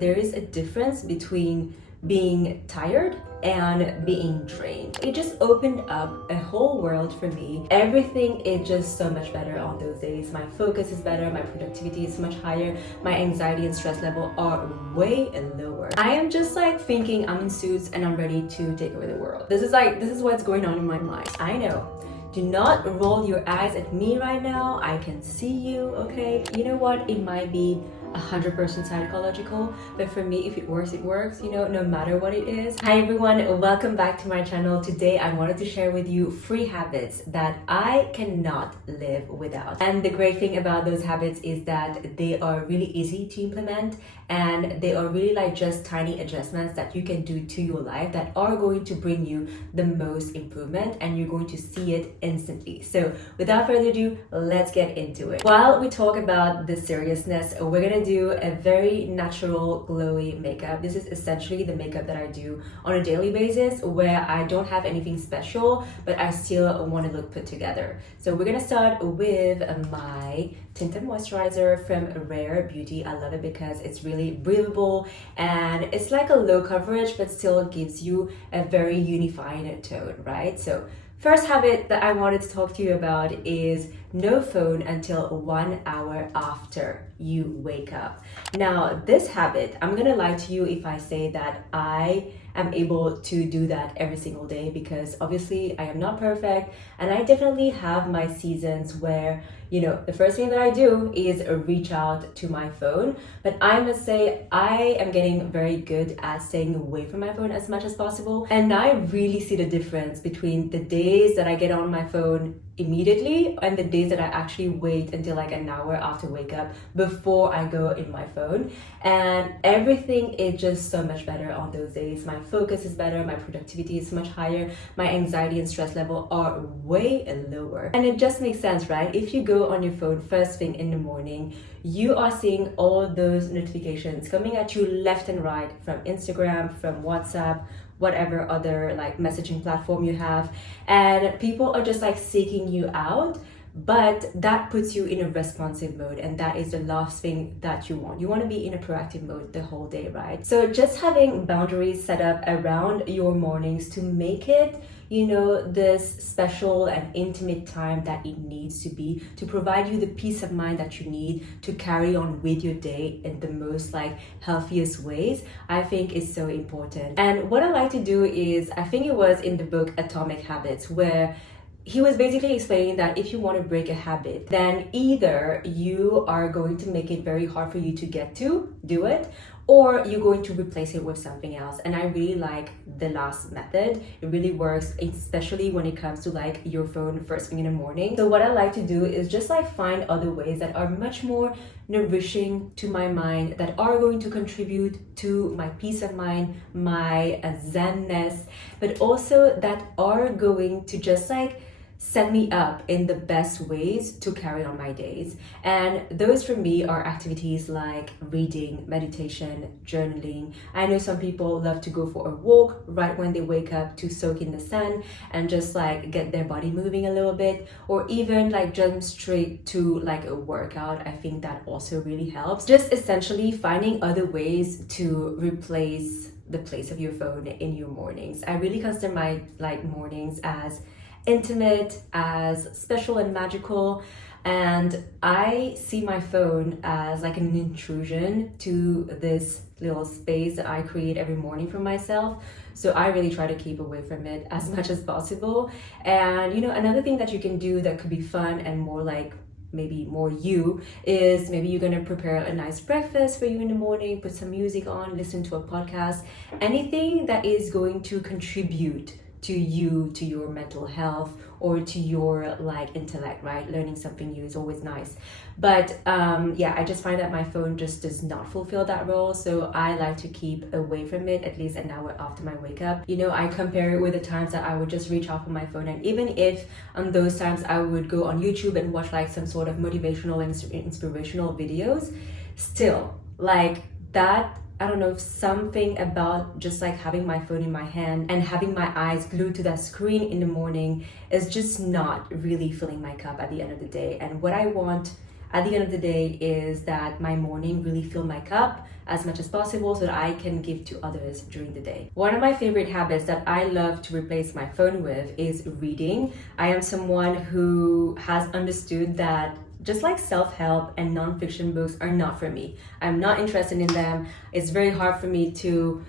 There is a difference between being tired and being drained. It just opened up a whole world for me. Everything is just so much better on those days. My focus is better, my productivity is much higher, my anxiety and stress level are way lower. I am just like thinking I'm in suits and I'm ready to take over the world. This is what's going on in my mind. I know. Do not roll your eyes at me right now. I can see you, okay? You know what? It might be 100% psychological, but for me, if it works, it works, you know, no matter what it is. Hi everyone, welcome back to my channel. Today I wanted to share with you 3 habits that I cannot live without. And the great thing about those habits is that they are really easy to implement, and they are really like just tiny adjustments that you can do to your life that are going to bring you the most improvement, and you're going to see it instantly. So without further ado, let's get into it. While we talk about the seriousness, we're gonna do a very natural glowy makeup. This is essentially the makeup that I do on a daily basis, where I don't have anything special, but I still want to look put together. So we're gonna start with my tinted moisturizer from Rare Beauty. I love it because it's really breathable and it's like a low coverage but still gives you a very unifying tone, right? So first habit that I wanted to talk to you about is no phone until 1 hour after you wake up. Now, this habit, I'm gonna lie to you if I say that I am able to do that every single day, because obviously I am not perfect and I definitely have my seasons where, you know, the first thing that I do is reach out to my phone. But I must say I am getting very good at staying away from my phone as much as possible. And I really see the difference between the days that I get on my phone immediately and the days that I actually wait until like an hour after wake up before I go in my phone. And everything is just so much better on those days. My focus is better, my productivity is much higher, my anxiety and stress level are way lower. And it just makes sense, right? If you go on your phone first thing in the morning, you are seeing all those notifications coming at you left and right from Instagram, from WhatsApp, whatever other like messaging platform you have, and people are just like seeking you out. But that puts you in a responsive mode, and that is the last thing that you want. You want to be in a proactive mode the whole day, right? So just having boundaries set up around your mornings to make it, you know, this special and intimate time that it needs to be, to provide you the peace of mind that you need to carry on with your day in the most like healthiest ways, I think is so important. And what I like to do is, I think it was in the book Atomic Habits, where he was basically explaining that if you want to break a habit, then either you are going to make it very hard for you to get to do it, or you're going to replace it with something else. And I really like the last method. It really works, especially when it comes to like your phone first thing in the morning. So what I like to do is just like find other ways that are much more nourishing to my mind, that are going to contribute to my peace of mind, my zenness, but also that are going to just like set me up in the best ways to carry on my days. And those for me are activities like reading, meditation, journaling. I know some people love to go for a walk right when they wake up to soak in the sun and just like get their body moving a little bit, or even like jump straight to like a workout. I think that also really helps. Just essentially finding other ways to replace the place of your phone in your mornings. I really consider my like mornings as intimate, as special and magical, and I see my phone as like an intrusion to this little space that I create every morning for myself. So I really try to keep away from it as much as possible. And you know, another thing that you can do that could be fun and more like maybe more you is, maybe you're gonna prepare a nice breakfast for you in the morning, put some music on, listen to a podcast, anything that is going to contribute to you, to your mental health, or to your like intellect, right? Learning something new is always nice. But yeah, I just find that my phone just does not fulfill that role. So I like to keep away from it at least an hour after my wake up. You know, I compare it with the times that I would just reach out for my phone. And even if on those times I would go on YouTube and watch like some sort of motivational and inspirational videos, still like that, I don't know, something about just like having my phone in my hand and having my eyes glued to that screen in the morning is just not really filling my cup at the end of the day. And what I want at the end of the day is that my morning really fill my cup as much as possible so that I can give to others during the day. One of my favorite habits that I love to replace my phone with is reading. I am someone who has understood that just like self-help and non-fiction books are not for me. I'm not interested in them. It's very hard for me to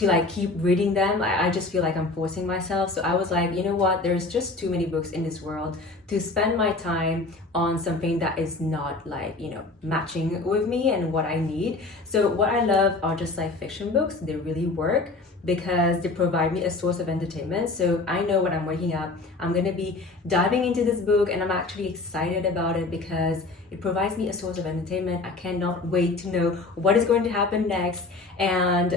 like keep reading them. I just feel like I'm forcing myself. So I was like, you know what, there's just too many books in this world to spend my time on something that is not like, you know, matching with me and what I need. So what I love are just like fiction books. They really work because they provide me a source of entertainment. So I know when I'm waking up, I'm gonna be diving into this book and I'm actually excited about it because it provides me a source of entertainment. I cannot wait to know what is going to happen next. And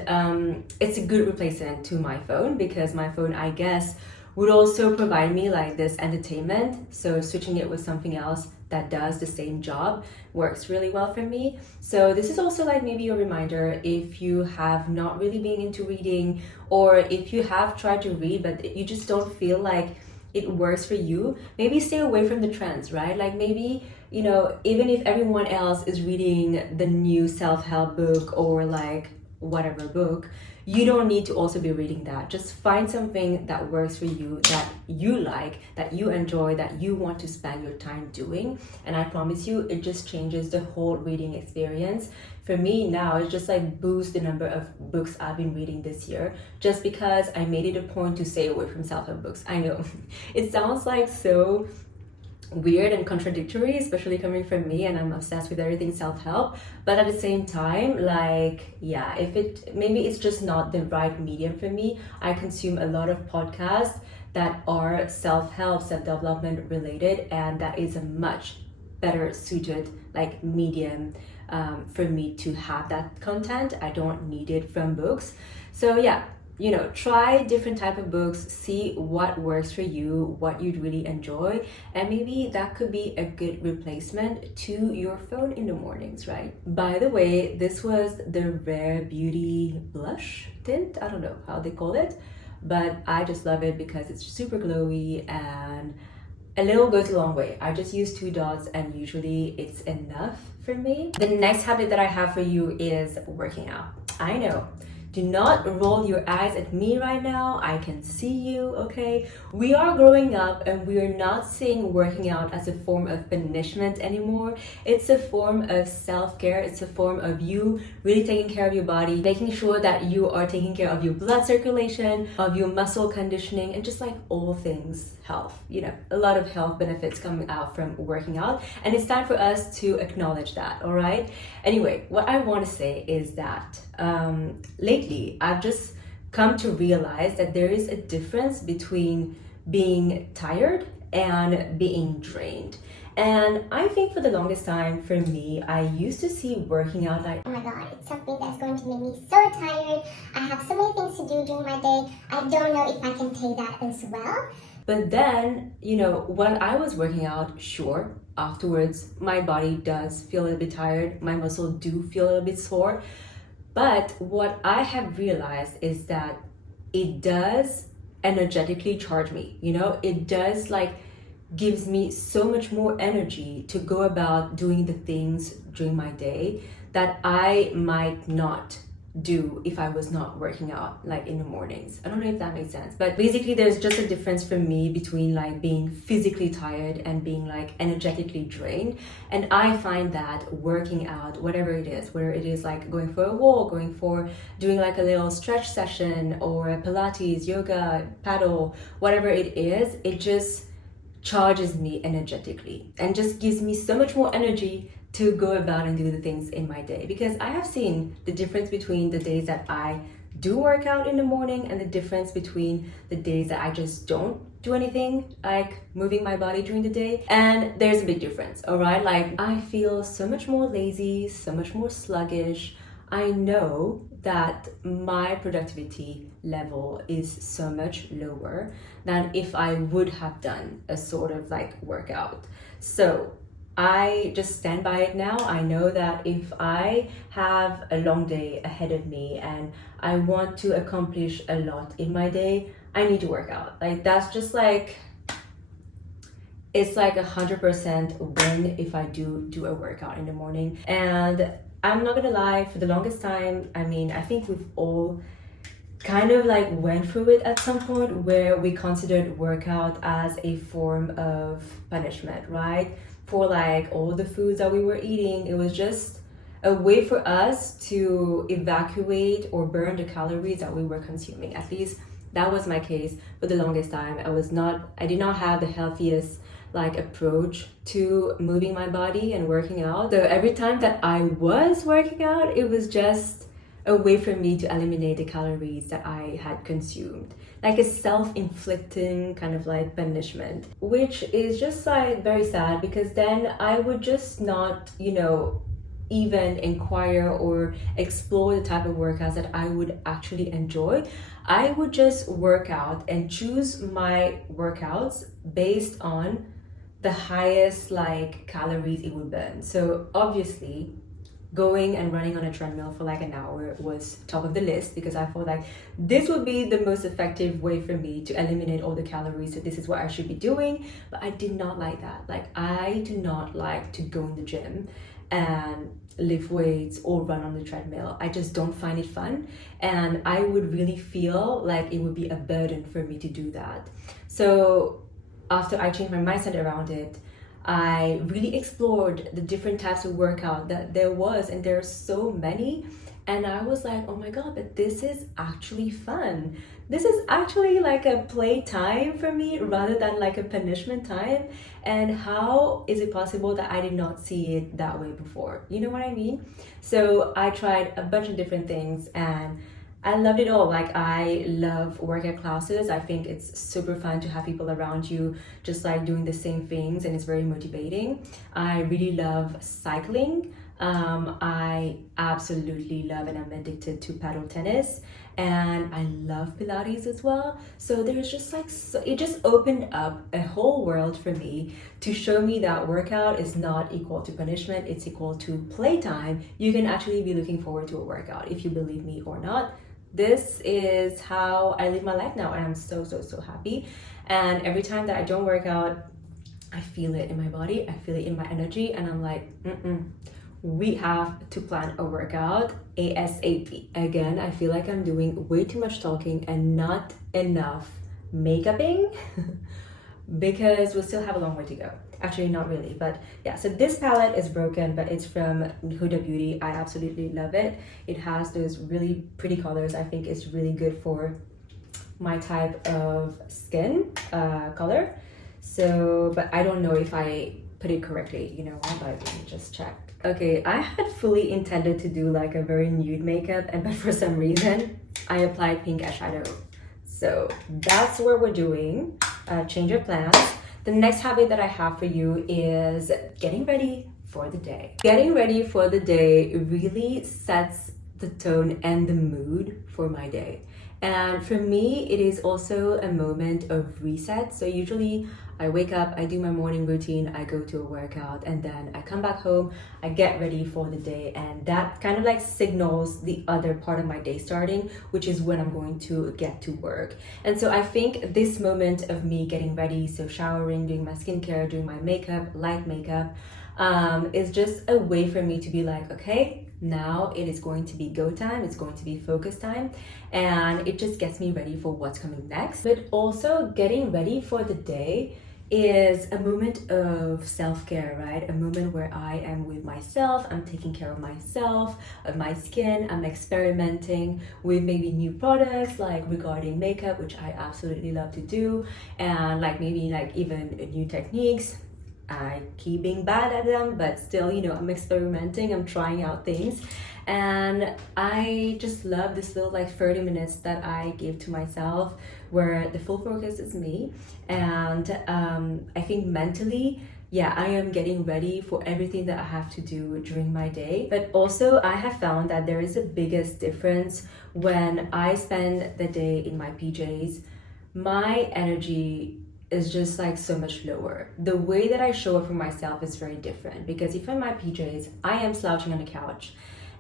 it's a good replacement to my phone because my phone, I guess, would also provide me like this entertainment. So switching it with something else that does the same job works really well for me. So this is also like maybe a reminder if you have not really been into reading, or if you have tried to read but you just don't feel like it works for you, maybe stay away from the trends, right? Like maybe, you know, even if everyone else is reading the new self-help book or like whatever book, you don't need to also be reading that. Just find something that works for you, that you like, that you enjoy, that you want to spend your time doing. And I promise you, it just changes the whole reading experience. For me now, it's just like boost the number of books I've been reading this year, just because I made it a point to stay away from self-help books. I know it sounds like so weird and contradictory, especially coming from me, and I'm obsessed with everything self-help, but at the same time, like, yeah, if it maybe it's just not the right medium for me. I consume a lot of podcasts that are self-help, self-development related, and that is a much better suited like medium for me to have that content. I don't need it from books. So yeah, you know, try different type of books, see what works for you, what you'd really enjoy, and maybe that could be a good replacement to your phone in the mornings, right? By the way, this was the Rare Beauty blush tint. I don't know how they call it, but I just love it because it's super glowy and a little goes a long way. I just use 2 dots and usually it's enough for me. The next habit that I have for you is working out. I know. Do not roll your eyes at me right now. I can see you, okay? We are growing up and we are not seeing working out as a form of punishment anymore. It's a form of self-care. It's a form of you really taking care of your body, making sure that you are taking care of your blood circulation, of your muscle conditioning, and just like all things health. You know, a lot of health benefits coming out from working out, and it's time for us to acknowledge that, all right? Anyway, what I want to say is that lately I've just come to realize that there is a difference between being tired and being drained. And I think for the longest time for me, I used to see working out like, oh my god, it's something that's going to make me so tired. I have so many things to do during my day. I don't know if I can take that as well. But then, you know, when I was working out, sure, afterwards my body does feel a little bit tired, my muscles do feel a little bit sore. But what I have realized is that it does energetically charge me, you know, it does like gives me so much more energy to go about doing the things during my day that I might not do if I was not working out like in the mornings. I don't know if that makes sense, but basically there's just a difference for me between like being physically tired and being like energetically drained. And I find that working out, whatever it is, whether it is like going for a walk, going for doing like a little stretch session or a Pilates, yoga, paddle, whatever it is, it just charges me energetically and just gives me so much more energy to go about and do the things in my day. Because I have seen the difference between the days that I do work out in the morning and the difference between the days that I just don't do anything like moving my body during the day. And there's a big difference, all right? Like I feel so much more lazy, so much more sluggish. I know that my productivity level is so much lower than if I would have done a sort of like workout. So I just stand by it now. I know that if I have a long day ahead of me and I want to accomplish a lot in my day, I need to work out. Like that's just like, it's like 100% win if I do a workout in the morning. And I'm not gonna lie, for the longest time, I mean, I think we've all kind of like went through it at some point where we considered workout as a form of punishment, right? For like all the foods that we were eating, it was just a way for us to evacuate or burn the calories that we were consuming. At least that was my case for the longest time. I did not have the healthiest like approach to moving my body and working out. So every time that I was working out, it was just a way for me to eliminate the calories that I had consumed. Like a self-inflicting kind of like punishment, which is just like very sad because then I would just not, even inquire or explore the type of workouts that I would actually enjoy. I would just work out and choose my workouts based on the highest like calories it would burn. So obviously going and running on a treadmill for like an hour was top of the list because I felt like this would be the most effective way for me to eliminate all the calories. So this is what I should be doing. But I did not like that. Like I do not like to go in the gym and lift weights or run on the treadmill. I just don't find it fun. And I would really feel like it would be a burden for me to do that. So after I changed my mindset around it, I really explored the different types of workout that there was, and there are so many. And I was like, oh my God, but this is actually fun. This is actually like a play time for me rather than like a punishment time. And how is it possible that I did not see it that way before? You know what I mean? So I tried a bunch of different things and I loved it all. Like I love workout classes. I think it's super fun to have people around you just like doing the same things, and it's very motivating. I really love cycling. I absolutely love and I'm addicted to paddle tennis, and I love Pilates as well. So there's just like, it just opened up a whole world for me to show me that workout is not equal to punishment, it's equal to playtime. You can actually be looking forward to a workout if you believe me or not. This is how I live my life now, and I'm so happy. And every time that I don't work out, I feel it in my body, I feel it in my energy, and I'm like, we have to plan a workout ASAP. Again, I feel like I'm doing way too much talking and not enough makeuping because we'll still have a long way to go. Actually, not really, but yeah. So this palette is broken, but it's from Huda Beauty. I absolutely love it. It has those really pretty colors. I think it's really good for my type of skin color. So, but I don't know if I put it correctly, but let me just check. Okay, I had fully intended to do like a very nude makeup, but for some reason I applied pink eyeshadow. So that's what we're doing. Change of plans. The next habit that I have for you is getting ready for the day. Getting ready for the day really sets the tone and the mood for my day. And for me, it is also a moment of reset. So usually I wake up, I do my morning routine, I go to a workout, and then I come back home, I get ready for the day, and that kind of like signals the other part of my day starting, which is when I'm going to get to work. And so I think this moment of me getting ready, so showering, doing my skincare, doing my makeup, light makeup, is just a way for me to be like, okay, now it is going to be go time, it's going to be focus time, and it just gets me ready for what's coming next. But also getting ready for the day is a moment of self-care, right? A moment where I am with myself, I'm taking care of myself, of my skin, I'm experimenting with maybe new products like regarding makeup, which I absolutely love to do, and like maybe like even new techniques. I keep being bad at them, but still, I'm experimenting, I'm trying out things. And I just love this little like 30 minutes that I give to myself where the full focus is me. And I think mentally, yeah, I am getting ready for everything that I have to do during my day. But also I have found that there is a biggest difference when I spend the day in my PJs. My energy is just like so much lower. The way that I show up for myself is very different, because if I'm in my PJs, I am slouching on the couch.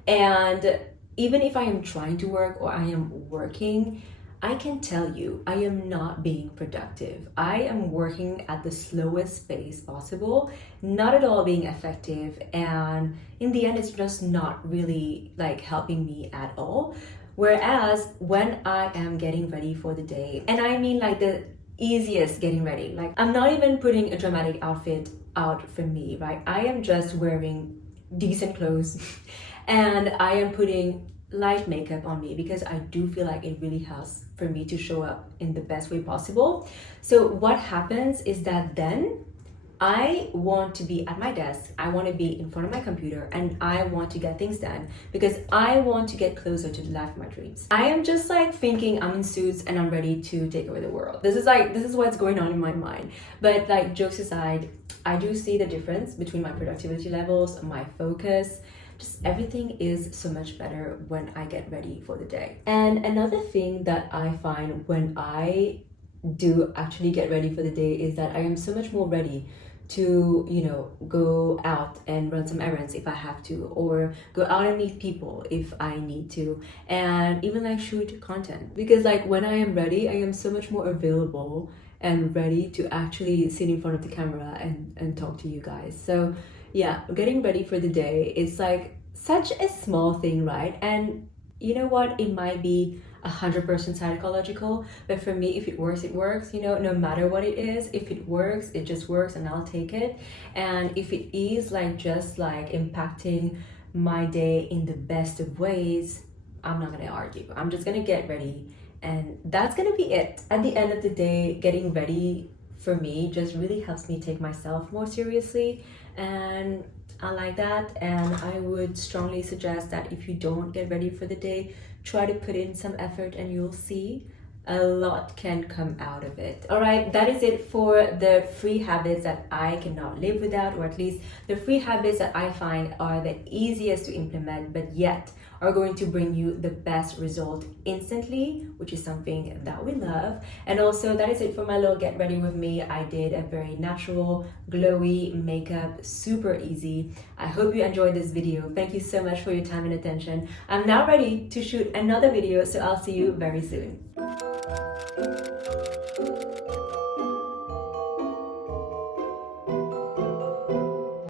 And even if I am trying to work or I am working, I can tell you, I am not being productive. I am working at the slowest pace possible, not at all being effective, and in the end, it's just not really like helping me at all. Whereas when I am getting ready for the day, and I mean like the easiest getting ready, like I'm not even putting a dramatic outfit out for me, right? I am just wearing decent clothes and I am putting light makeup on me because I do feel like it really helps for me to show up in the best way possible. So what happens is that then I want to be at my desk, I want to be in front of my computer, and I want to get things done because I want to get closer to the life of my dreams. I am just like thinking I'm in suits and I'm ready to take over the world. This is what's going on in my mind. But like, jokes aside, I do see the difference between my productivity levels, my focus, just everything is so much better when I get ready for the day. And another thing that I find when I do actually get ready for the day is that I am so much more ready to, go out and run some errands if I have to, or go out and meet people if I need to, and even like shoot content. Because like when I am ready, I am so much more available and ready to actually sit in front of the camera and talk to you guys. So yeah, getting ready for the day is like such a small thing, right? And you know what? It might be 100% psychological, but for me, if it works, it works. No matter what it is, if it works, it just works, and I'll take it. And if it is like just like impacting my day in the best of ways, I'm not gonna argue. I'm just gonna get ready, and that's gonna be it. At the end of the day, getting ready for me just really helps me take myself more seriously, and I like that. And I would strongly suggest that if you don't get ready for the day, try to put in some effort and you'll see a lot can come out of it. All right, that is it for the 3 habits that I cannot live without, or at least the 3 habits that I find are the easiest to implement, but yet are going to bring you the best result instantly, which is something that we love. And also, that is it for my little get ready with me. I did a very natural, glowy makeup, super easy. I hope you enjoyed this video. Thank you so much for your time and attention. I'm now ready to shoot another video, so I'll see you very soon.